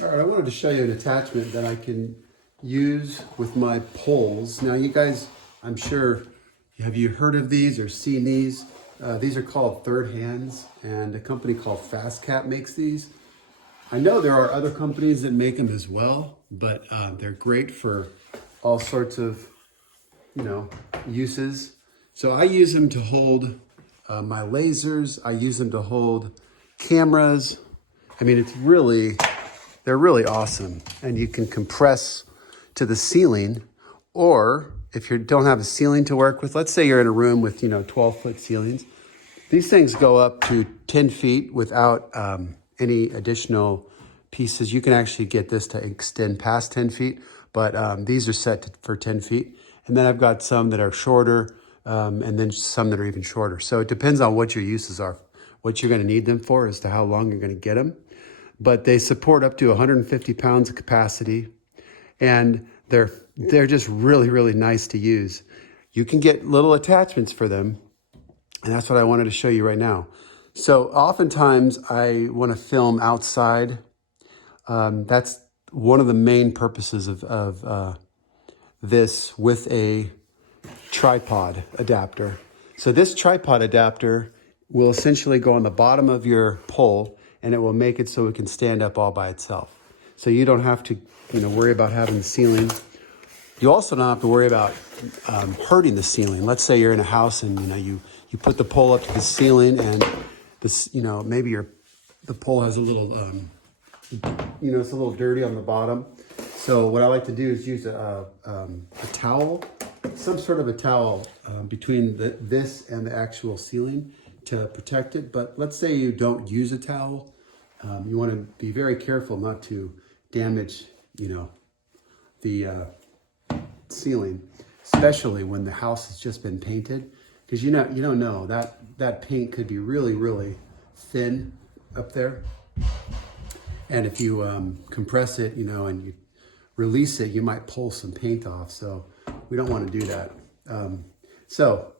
All right, I wanted to show you an attachment that I can use with my poles. Now you guys, I'm sure, have you heard of these or seen these? These are called third hands, and a company called FastCap makes these. I know there are other companies that make them as well, but they're great for all sorts of, uses. So I use them to hold my lasers. I use them to hold cameras. I mean, they're really awesome. And you can compress to the ceiling, or if you don't have a ceiling to work with, let's say you're in a room with, 12-foot ceilings. These things go up to 10 feet without any additional pieces. You can actually get this to extend past 10 feet, but these are set for 10 feet. And then I've got some that are shorter, and then some that are even shorter. So it depends on what your uses are, what you're gonna need them for as to how long you're gonna get them. But they support up to 150 pounds of capacity, and they're just really, really nice to use. You can get little attachments for them, and that's what I wanted to show you right now. So oftentimes I want to film outside. That's one of the main purposes of this with a tripod adapter. So this tripod adapter will essentially go on the bottom of your pole, and it will make it so it can stand up all by itself. So you don't have to, worry about having the ceiling. You also don't have to worry about hurting the ceiling. Let's say you're in a house and you put the pole up to the ceiling, and this, maybe the pole has a little, it's a little dirty on the bottom. So what I like to do is use a towel, some sort of a towel between this and the actual ceiling to protect it. But let's say you don't use a towel. You want to be very careful not to damage, the ceiling, especially when the house has just been painted, because you don't know that paint could be really, really thin up there. And if you compress it, and you release it, you might pull some paint off. So we don't want to do that. So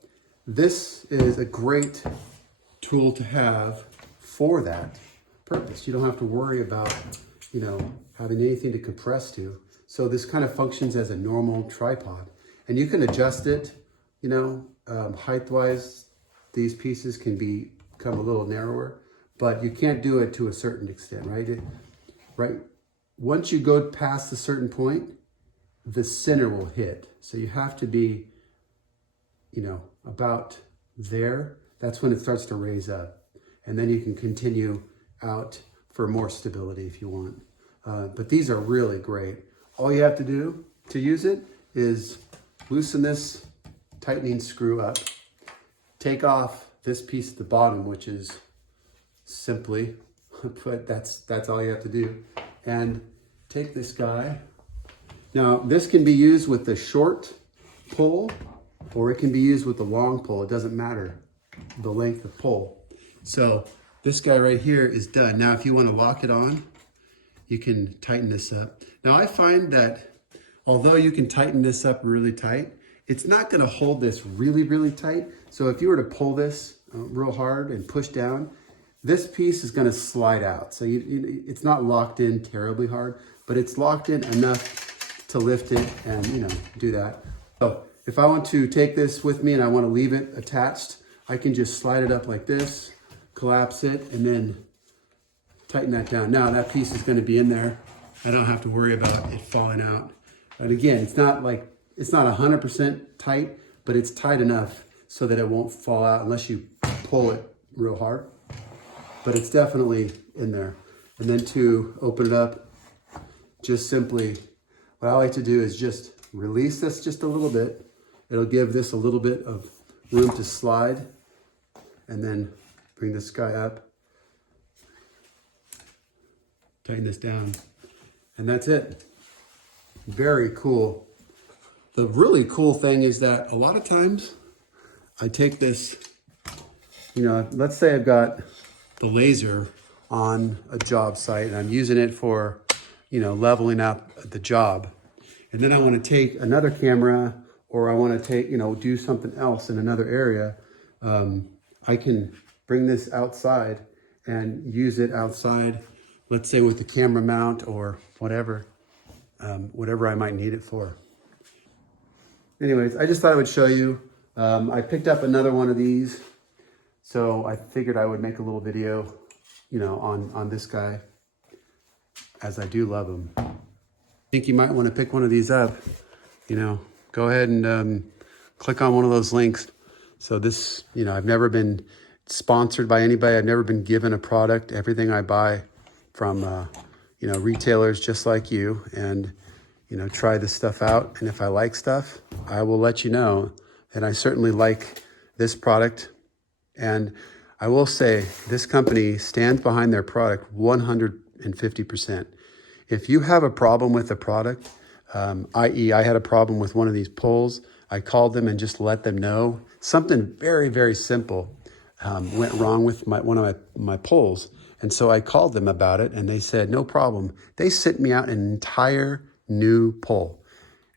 this is a great tool to have for that purpose. You don't have to worry about, having anything to compress to. So this kind of functions as a normal tripod, and you can adjust it, height-wise. These pieces can become a little narrower, but you can't do it to a certain extent, right? Right. Once you go past a certain point, the center will hit. So you have to be, about there. That's when it starts to raise up. And then you can continue out for more stability if you want. But these are really great. All you have to do to use it is loosen this tightening screw up, take off this piece at the bottom, which is simply, but that's all you have to do. And take this guy. Now this can be used with the short pole, or it can be used with the long pole. It doesn't matter the length of pole. So this guy right here is done. Now if you want to lock it on, you can tighten this up. Now I find that although you can tighten this up really tight, it's not going to hold this really, really tight. So if you were to pull this real hard and push down, this piece is going to slide out. So it's not locked in terribly hard, but it's locked in enough to lift it and, do that. So if I want to take this with me and I want to leave it attached, I can just slide it up like this, collapse it, and then tighten that down. Now that piece is going to be in there. I don't have to worry about it falling out. And again, it's not 100% tight, but it's tight enough so that it won't fall out unless you pull it real hard. But it's definitely in there. And then to open it up, just simply, what I like to do is just release this just a little bit. It'll give this a little bit of room to slide, and then bring this guy up, tighten this down, and that's it. Very cool. The really cool thing is that a lot of times I take this, let's say I've got the laser on a job site and I'm using it for, leveling up the job. And then I want to take another camera, or I want to do something else in another area. I can bring this outside and use it outside let's say with the camera mount or whatever, whatever I might need it for. Anyways, I just thought I would show you. I picked up another one of these, so I figured I would make a little video, you know, on this guy, as I do love them. I think you might want to pick one of these up. You know, go ahead and click on one of those links. So this, you know, I've never been sponsored by anybody. I've never been given a product. Everything I buy from, you know, retailers just like you, and, you know, try this stuff out. And if I like stuff, I will let you know. And I certainly like this product. And I will say this company stands behind their product 150%. If you have a problem with the product, i.e. I had a problem with one of these pulls, I called them and just let them know something very, very simple went wrong with one of my pulls. And so I called them about it, and they said, no problem. They sent me out an entire new pull.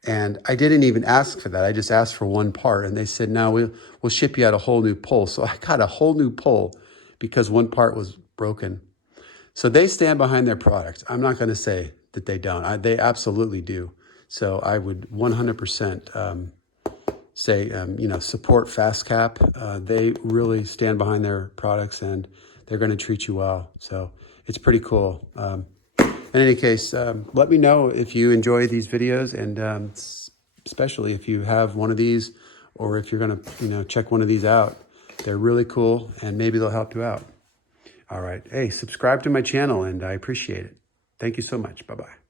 And I didn't even ask for that. I just asked for one part. And they said, no, we'll ship you out a whole new pull. So I got a whole new pull because one part was broken. So they stand behind their product. I'm not going to say that they don't. They absolutely do. So I would 100% say, you know, support FastCap. They really stand behind their products, and they're going to treat you well. So it's pretty cool. In any case, let me know if you enjoy these videos, and especially if you have one of these, or if you're going to, you know, check one of these out. They're really cool, and maybe they'll help you out. All right. Hey, subscribe to my channel, and I appreciate it. Thank you so much. Bye-bye.